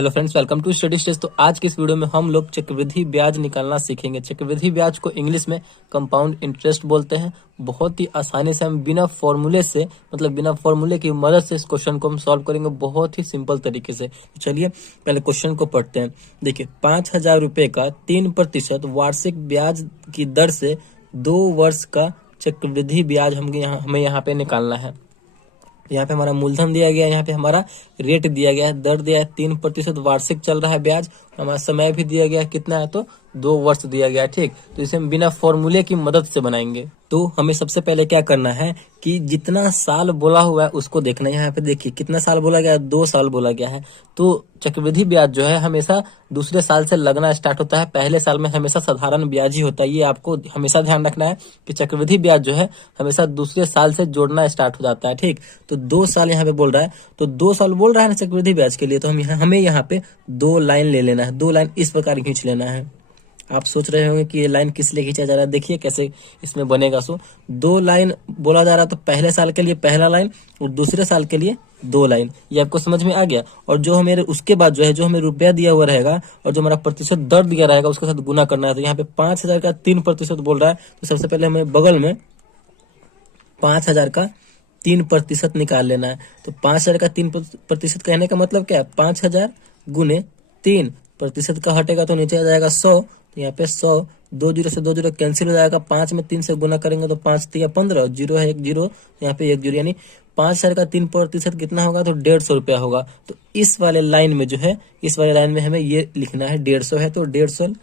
Hello friends, welcome to study stage. तो आज की इस वीडियो में हम लोग चक्रवृद्धि ब्याज निकालना सीखेंगे। चक्रवृद्धि ब्याज को इंग्लिश में कंपाउंड इंटरेस्ट बोलते हैं। बहुत ही आसानी से हम बिना फॉर्मूले से बिना फॉर्मूले की मदद से इस क्वेश्चन को हम सॉल्व करेंगे, बहुत ही सिंपल तरीके से। तो चलिए पहले क्वेश्चन को पढ़ते हैं। देखिए, 5,000 रुपए का 3% वार्षिक ब्याज की दर से 2 वर्ष का चक्रवृद्धि ब्याज हमें यहाँ पे निकालना है। यहाँ पे हमारा मूलधन दिया गया है, यहाँ पे हमारा रेट दिया गया है, दर दिया है 3% वार्षिक चल रहा है ब्याज। हमारा समय भी दिया गया है, कितना है तो 2 वर्ष दिया गया है। ठीक, तो इसे हम बिना फॉर्मूले की मदद से बनाएंगे। तो हमें सबसे पहले क्या करना है कि जितना साल बोला हुआ है उसको देखना है। यहाँ पे देखिए कितना साल बोला गया है, 2 साल बोला गया है। तो चक्रवृद्धि ब्याज जो है हमेशा दूसरे साल से लगना स्टार्ट होता है, पहले साल में हमेशा साधारण ब्याज ही होता है। ये आपको हमेशा ध्यान रखना है कि चक्रवृद्धि ब्याज जो है हमेशा दूसरे साल से जोड़ना स्टार्ट हो जाता है। ठीक, तो 2 साल यहाँ पे बोल रहा है, तो 2 साल बोल रहा है ना चक्रवृद्धि ब्याज के लिए, तो हमें यहाँ पे 2 लाइन ले लेना है। 2 लाइन इस प्रकार खींच लेना है। आप सोच रहे होंगे कि ये लाइन किस लिए खींचा जा रहा है, देखिए कैसे इसमें बनेगा। 2 लाइन बोला जा रहा है, तो पहले साल के लिए पहला लाइन और दूसरे साल के लिए 2 लाइन। ये आपको समझ में आ गया। और जो हमें उसके बाद जो है, जो हमें रुपया दिया हुआ रहेगा और जो हमारा प्रतिशत दर दिया रहेगा उसके साथ गुना करना है। तो यहाँ पे 5,000 का 3% बोल रहा है, तो सबसे पहले हमें बगल में 5,000 का 3% निकाल लेना है। तो 5,000 का 3% कहने का मतलब क्या है, 5,000 गुने 3%। का हटेगा तो नीचे आ जाएगा 100। तो यहाँ पे 100, 2 जीरो से 2 जीरो कैंसिल हो जाएगा। 5 में 3 से गुना करेंगे तो 5 तिया 15, जीरो है 1 जीरो, यहाँ पे 1 जीरो, यानी 5,000 का 3% कितना होगा तो 150 रुपया होगा। तो इस वाले लाइन में जो है, इस वाले लाइन में हमें ये लिखना है, 150 है तो 150।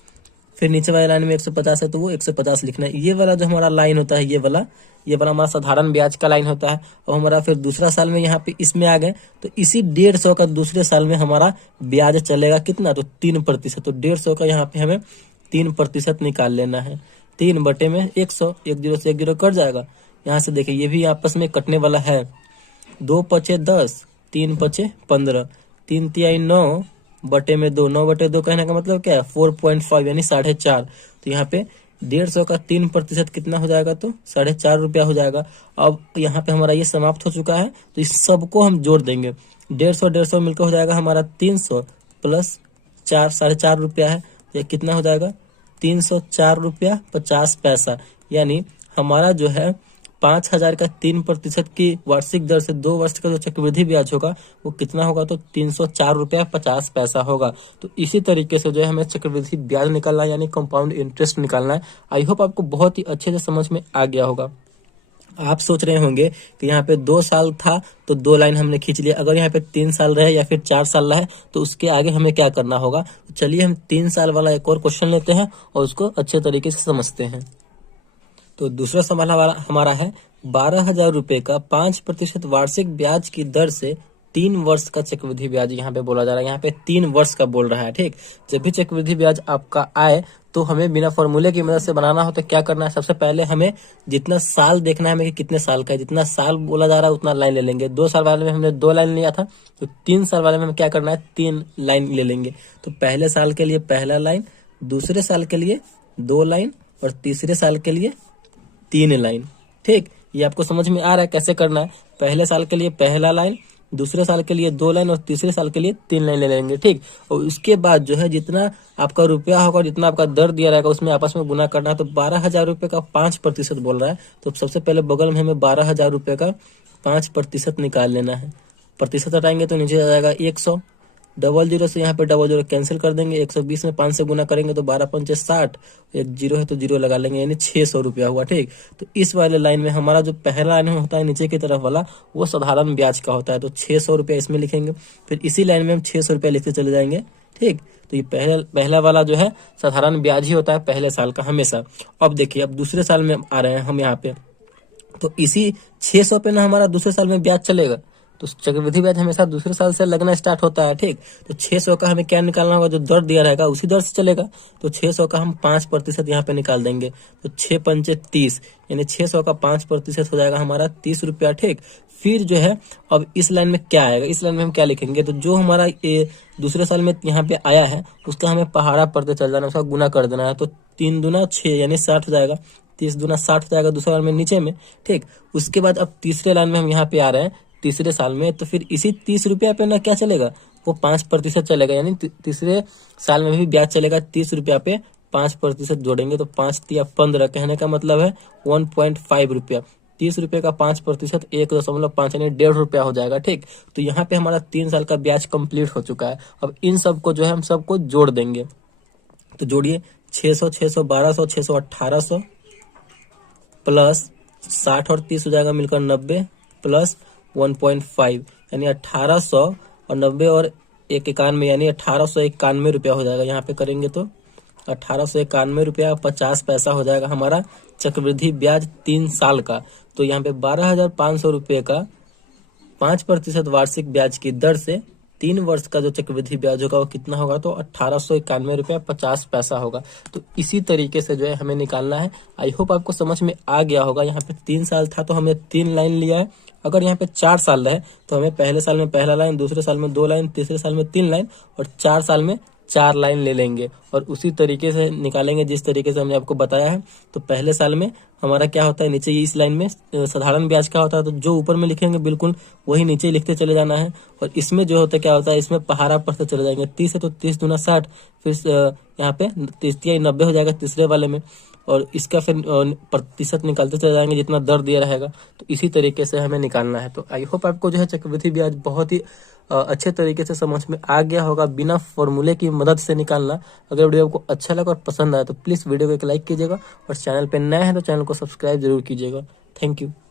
फिर नीचे वाले लाइन में 150 है तो वो 150 लिखना है। ये वाला जो हमारा लाइन होता है, ये वाला हमारा साधारण ब्याज का लाइन होता है। और हमारा फिर दूसरा साल में यहाँ पे इसमें आ गए, तो इसी 150 का दूसरे साल में हमारा ब्याज चलेगा कितना, तो 3%। तो 150 का यहाँ पे हमें 3% निकाल लेना है। 3/100, 1 जीरो से 1 जीरो कट जाएगा। यहाँ से देखिए ये भी आपस में कटने वाला है। 2 पचे 10, 3 पचे 15, 3 तिहाई 9 बटे में 2, 9/2 कहने का मतलब क्या है, 4.5 यानी 4.5। तो यहाँ पे 150 का 3% कितना हो जाएगा तो 4.5 रुपया हो जाएगा। अब यहाँ पे हमारा ये समाप्त हो चुका है, तो इस सबको हम जोड़ देंगे। 150 मिलकर हो जाएगा हमारा 300 प्लस 4, 4.5 रुपया है। ये कितना हो जाएगा, 304 रुपया 50 पैसा। यानी हमारा जो है 5,000 का 3% की वार्षिक दर से 2 वर्ष का जो चक्रवृद्धि ब्याज होगा वो कितना होगा तो 304 रुपया 50 पैसा होगा। तो इसी तरीके से जो है हमें चक्रवृद्धि ब्याज निकालना है, यानी कंपाउंड इंटरेस्ट निकालना है। आई होप आपको बहुत ही अच्छे से समझ में आ गया होगा। आप सोच रहे होंगे कि यहाँ पे 2 साल था तो 2 लाइन हमने खींच लिया, अगर यहाँ पे 3 साल रहे या फिर 4 साल रहे तो उसके आगे हमें क्या करना होगा। तो चलिए हम 3 साल वाला एक और क्वेश्चन लेते हैं और उसको अच्छे तरीके से समझते हैं। तो दूसरा सवाल हमारा है, 12,000 रुपए का 5% वार्षिक ब्याज की दर से 3 वर्ष का चक्रवृद्धि ब्याज यहाँ पे बोला जा रहा है। यहाँ पे 3 वर्ष का बोल रहा है। ठीक, जब भी चक्रवृद्धि ब्याज आपका आए तो हमें बिना फॉर्मूले की मदद से बनाना हो तो क्या करना है, सबसे पहले हमें जितना साल देखना है हमें कि कितने साल का है। जितना साल बोला जा रहा है उतना लाइन ले लेंगे। 2 साल वाले में हमने 2 लाइन लिया था, तो 3 साल वाले में हमें क्या करना है, 3 लाइन ले लेंगे। तो पहले साल के लिए पहला लाइन, दूसरे साल के लिए 2 लाइन और तीसरे साल के लिए 3 लाइन। ठीक, ये आपको समझ में आ रहा है कैसे करना है। पहले साल के लिए पहला लाइन, दूसरे साल के लिए 2 लाइन और तीसरे साल के लिए 3 लाइन ले लेंगे। ठीक, और उसके बाद जो है जितना आपका रुपया होगा, जितना आपका दर दिया रहेगा उसमें आपस में गुना करना है। तो 12,000 रुपए का 5% बोल रहा है, तो सबसे पहले बगल में हमें 12,000 रुपए का 5% निकाल लेना है। प्रतिशत हटाएंगे तो नीचे आ जाएगा 100। डबल जीरो से यहाँ पे डबल जीरो कैंसिल कर देंगे। 120 में 5 से गुना करेंगे तो 12 पंचे 60, 1 जीरो है तो जीरो लगा लेंगे, यानी 600 रुपया हुआ। ठीक, तो इस वाले लाइन में हमारा जो पहला लाइन होता है नीचे की तरफ वाला वो साधारण ब्याज का होता है, तो 600 रुपया इसमें लिखेंगे। फिर इसी लाइन में हम 600 रुपया लिखते चले जाएंगे। ठीक, तो ये पहला वाला जो है साधारण ब्याज ही होता है पहले साल का हमेशा। अब देखिए, अब दूसरे साल में आ रहे हैं हम यहाँ पे, तो इसी 600 पे ना हमारा दूसरे साल में ब्याज चलेगा। तो चक्रवृद्धि ब्याज हमेशा दूसरे साल से लगना स्टार्ट होता है। ठीक, तो 600 का हमें क्या निकालना होगा, जो दर दिया रहेगा उसी दर से चलेगा। तो 600 का हम 5% यहाँ पे निकाल देंगे। तो 6 पंचे 30, यानी 600 का 5% हो जाएगा हमारा 30 रुपया। ठीक, फिर जो है अब इस लाइन में क्या आएगा, इस लाइन में हम क्या लिखेंगे, तो जो हमारा दूसरे साल में यहाँ पे आया है उसका हमें पहाड़ा पढ़ते चल जाना, उसका गुना कर देना है। तो 3 दूना 6 यानी 60 हो जाएगा। 30 दूना 60 हो जाएगा दूसरे लाइन में नीचे में। ठीक, उसके बाद अब तीसरे लाइन में हम यहाँ पे आ रहे हैं, तीसरे साल में, तो फिर इसी 30 रुपया पे ना क्या चलेगा, वो 5% चलेगा, यानी तीसरे साल में भी ब्याज चलेगा 30 रुपया पे 5% जोड़ेंगे, तो 5×15, कहने का मतलब है 1.5 रुपया। 30 रुपये का 5%, 1.5 यानी 1.5 रुपया हो जाएगा। ठीक, तो यहाँ पे हमारा 3 साल का ब्याज कंप्लीट हो चुका है। अब इन सबको जो है हम सबको जोड़ देंगे, तो जोड़िए 600, 600, 1200, 600, 1800 प्लस 60 और 30 हो जाएगा मिलकर 90 प्लस 1.5 यानी 1800 और 90 और 191 यानी 1891 रुपया हो जाएगा। यहाँ पे करेंगे तो 1891 रुपया 50 पैसा हो जाएगा हमारा चक्रवृद्धि ब्याज 3 साल का। तो यहाँ पे 12,500 रुपये का 5% वार्षिक ब्याज की दर से 3 वर्ष का जो चक्रवृद्धि ब्याज होगा वो कितना होगा, तो 1891 रुपया 50 पैसा होगा। तो इसी तरीके से जो है हमें निकालना है। आई होप आपको समझ में आ गया होगा। यहाँ पे 3 साल था तो हमने 3 लाइन लिया है। अगर यहाँ पे 4 साल रहे तो हमें पहले साल में पहला लाइन, दूसरे साल में 2 लाइन, तीसरे साल में 3 लाइन और 4 साल में 4 लाइन ले लेंगे और उसी तरीके से निकालेंगे जिस तरीके से हमने आपको बताया है। तो पहले साल में हमारा क्या होता है, नीचे इस लाइन में साधारण ब्याज क्या होता है, तो जो ऊपर में लिखेंगे बिल्कुल वही नीचे लिखते चले जाना है। और इसमें जो होता है क्या होता है, इसमें पहाड़ा पढ़ते चले जाएंगे। 30 है तो 30 दूना 60, फिर यहाँ पे 30 90 हो जाएगा तीसरे वाले में, और इसका फिर प्रतिशत निकालते चले जाएंगे जितना दर दिया रहेगा। तो इसी तरीके से हमें निकालना है। तो आई होप आपको जो है चक्रवृद्धि ब्याज बहुत ही अच्छे तरीके से समझ में आ गया होगा, बिना फॉर्मूले की मदद से निकालना। अगर वीडियो आपको अच्छा लगा और पसंद आया तो प्लीज़ वीडियो को एक लाइक कीजिएगा और चैनल पे नए हैं तो चैनल को सब्सक्राइब जरूर कीजिएगा। Thank you.